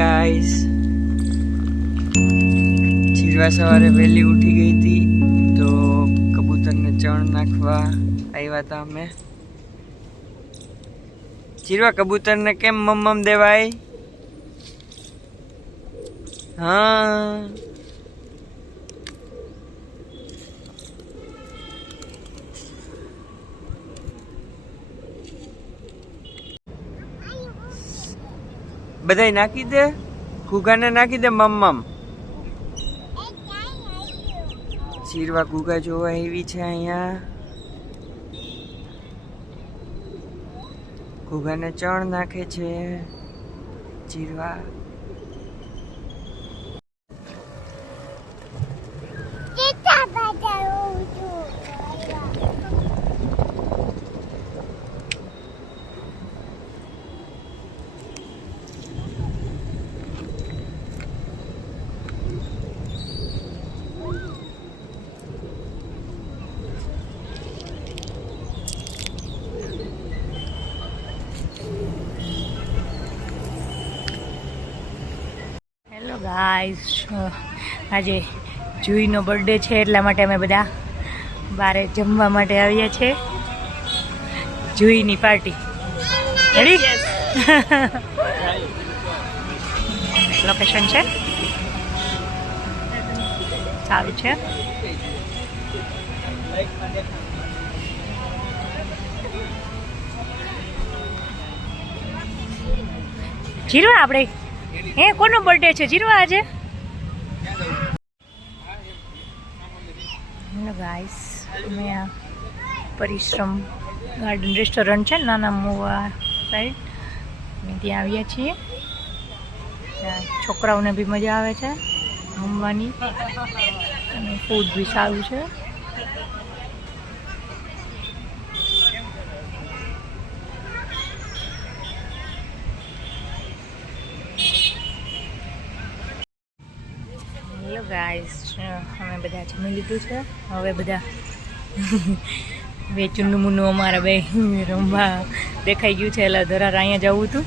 Guys, ચીરવા સવારે વહેલી ઉઠી ગઈ હતી તો કબૂતરને ચણ નાખવા આવ્યા હતા અમે. ચીરવા, કબૂતરને કેમ મમ દેવાય? હા, બધાય નાખી દે, ઘૂઘાને નાખી દે મમ. ચીરવા ઘૂઘા જોવા એવી છે અહીંયા. ઘૂઘાને ચણ નાખે છે ચીરવા. હેલો ગાઈસ, આજે જુઈનો બર્થડે છે એટલા માટે અમે બધા બારે જમવા માટે આવ્યા છે. જુઈની પાર્ટી રેડી? લોકેશન છે સારું છે. જીરવા આપણે કોનો બર્થડે છે જીરવા આજે? હેલો ગાઈસ, અમે આ પરિશ્રમ ગાર્ડન રેસ્ટોરન્ટ છે નાના મોવા સાઈડ, અમે ત્યાં આવ્યા છીએ. ત્યાં છોકરાઓને બી મજા આવે છે જમવાની અને ફૂડ બી સારું છે. હેલો ગાઈસ, અમે બધા જમી લીધું છે. હવે બધા બે ચુન્નું મુન્નું અમારા બે રમવા દેખાઈ ગયું છે. એટલે ધરાર અહીંયા જવું હતું.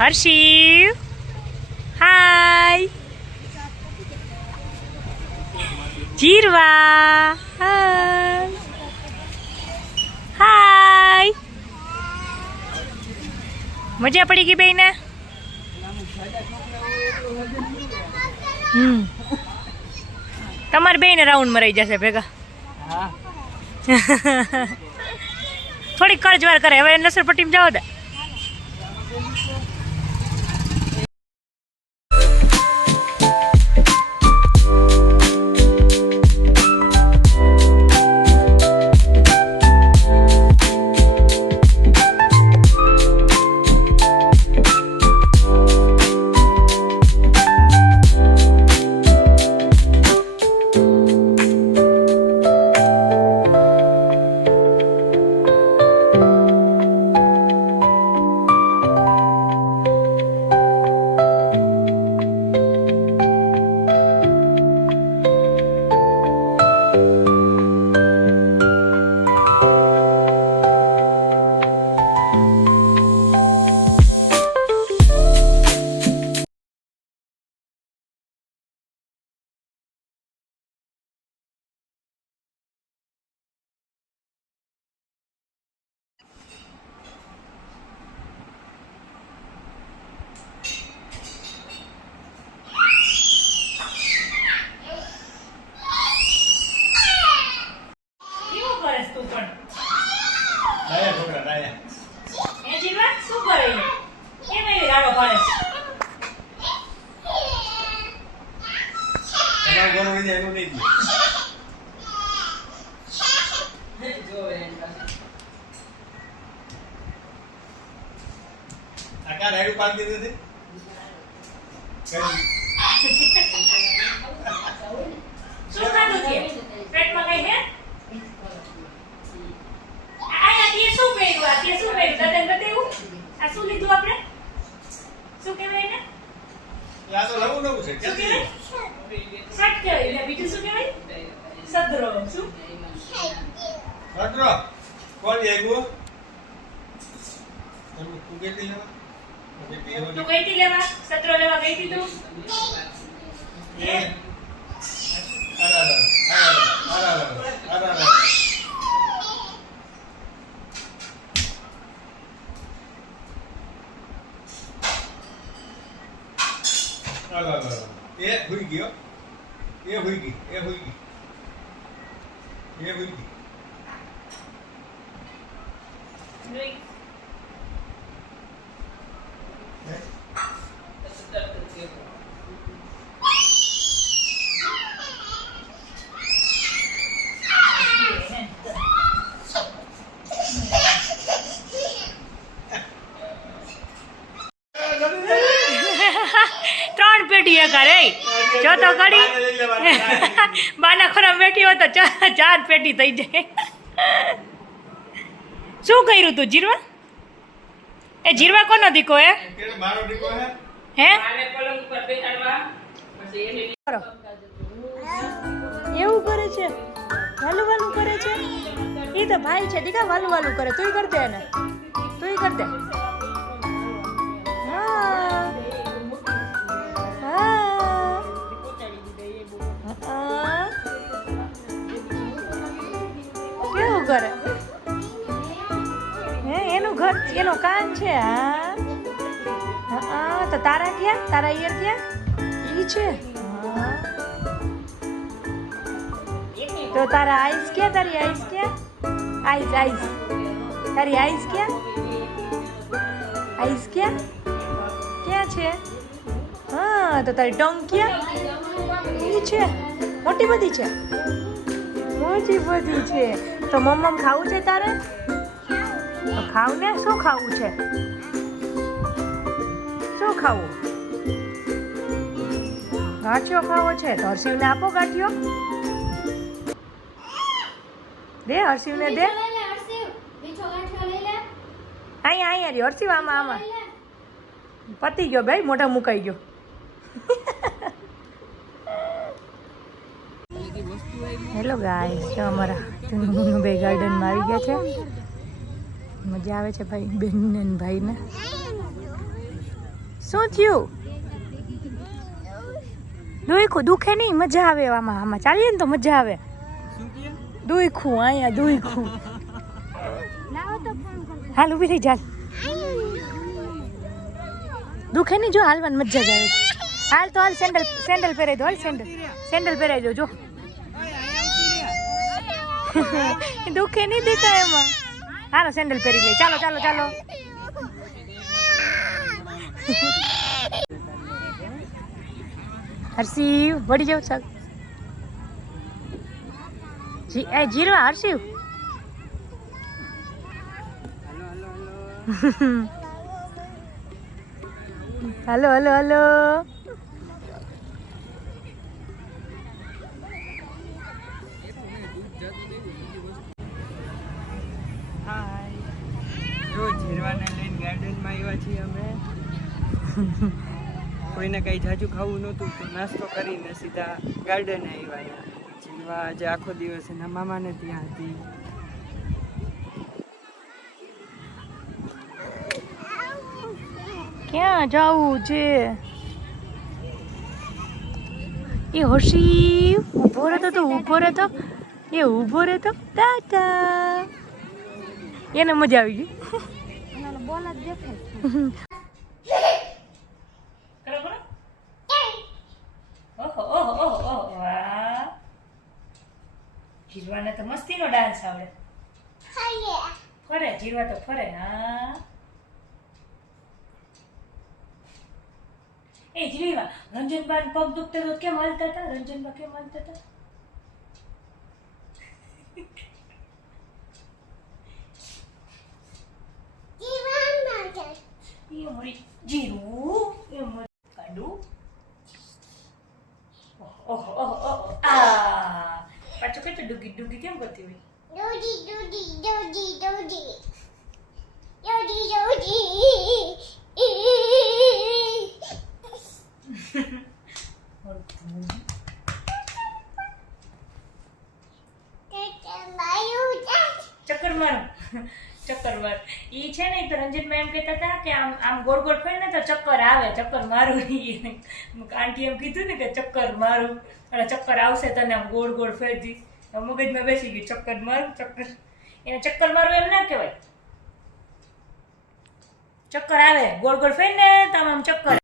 હર્ષી હાય, જીરવા હાય, હાય. મજા પડી ગઈ બેને? તમારે બેને રાઉન્ડ માં રહી જશે ભેગા. થોડીક કરજવાર કરે. હવે નસરપટ્ટીમાં જાઓ દે. તું ગઈ હતી લેવા સત્રો લેવા ગઈ હતી તું એ હુઈ ગયો એ હુઈ ગઈ એ હુઈ ગઈ એ હુઈ ગઈ ત્રણ પેટી કરે જો તો કરી બાના ખોરાક બેઠી હોય તો ચાર પેટી થઈ જાય શું કર્યું તું જીરવા એ જીરવા કોનો દીકો હે મારો દીકો હે હે એવું કરે છે વાલું વાલું કરે છે એ તો ભાઈ છે દીકા વાલું વાલું કરે તુંય કર દે ને તુંય કર દે કેવું કરે હે એનું ઘર એનો કાન છે હા તો તારા ક્યાં તારા ઈયર ક્યાં ઈ છે તો તારા આઈસ ક્યાં તારી આઈસ ક્યાં આઈસ આઈસ તારી આઈસ ક્યાં આઈસ ક્યાં ક્યાં છે હા તો તારી ટંગ ક્યાં ઈ છે મોટી બધી છે મોટી બધી છે તો મમ્મ ખાવું છે તારે તો ખાવ ને શું ખાવું છે શું ખાવું ગાંઠિયો ખાવો છે તો હર્ષિવને આપો ગાંઠિયો દે હર્ષિવને દે અહીંયા અહીંયા રહ્યો હર્ષિવ આમાં આમાં પતી ગયો ભાઈ મોઢા મુકાઈ ગયો હેલો ગાઈસ જો અમારા ભાઈ ગાર્ડનમાં આવી ગયા છે મજા આવે છે ભાઈ બેન ને ભાઈને શું થયું દુખે નહીં મજા આવે આમાં આમાં ચાલીએ ને તો મજા આવે દુખું અહીંયા દુખું હાલ ઊભી થઈ ચાલ દુખે નહીં જો હાલવાની મજા જ આવે છે હાલ તો હાલ સેન્ડલ પહેરાઈ દો હાલ સેન્ડલ પહેરાઈ દો જો દુખે નહીં દેતા એમાં હાલો સેન્ડલ પહેરી લે ચાલો ચાલો ચાલો હર્ષિવ વળી જાવ ચાલ જીરવા હર્ષિવ હલો હલો હલો જો જીરવાને લઈને ગાર્ડનમાં આવ્યા છીએ અમે કોઈને કંઈ જાજુ ખાવું નહોતું તો નાસ્તો કરીને સીધા ગાર્ડન આવ્યા જીરવા આજે આખો દિવસ એના મામાને ત્યાં હતી ક્યાં જવું છે એ હર્ષિવ ઊભો રહેતો તો ઊભો રહેતો એ ઊભો રહેતો ટાટા એને મજા આવી ગઈ બોલ જ દેખાય જીરવાને તો મસ્તીનો ડાન્સ આવડે ફરે જીરવા તો ફરે હા એ જીરવા રંજનબા પગ દુખતા તો કેમ હાલતા હતા રંજનબા કેમ હાલતા હતા જીરું એમ કાઢું ઓહો ઓહો ઓહો આ પાછું કઈ તો ડુગી ડુગી કેમ કરતી હોય Dodi, dodi, dodi, dodi. Dodi, dodi. ચક્કર મારો ચક્કર માર ઈ છે ને ઈ તો રંજનભાઈ એમ કહેતા હતા કે આમ આમ ગોળ ગોળ ફેર ને તો ચક્કર આવે, ચક્કર મારું નહીં. આંટી એમ કીધું ને કે ચક્કર મારું અને ચક્કર આવશે તને આમ ગોળ ગોળ ફેરથી. મગજમાં બેસી ગયું ચક્કર મારું ચક્કર. એને ચક્કર મારું એમ ના કહેવાય. ચક્કર આવે ગોળ ગોળ ફેર ને તો આમ ચક્કર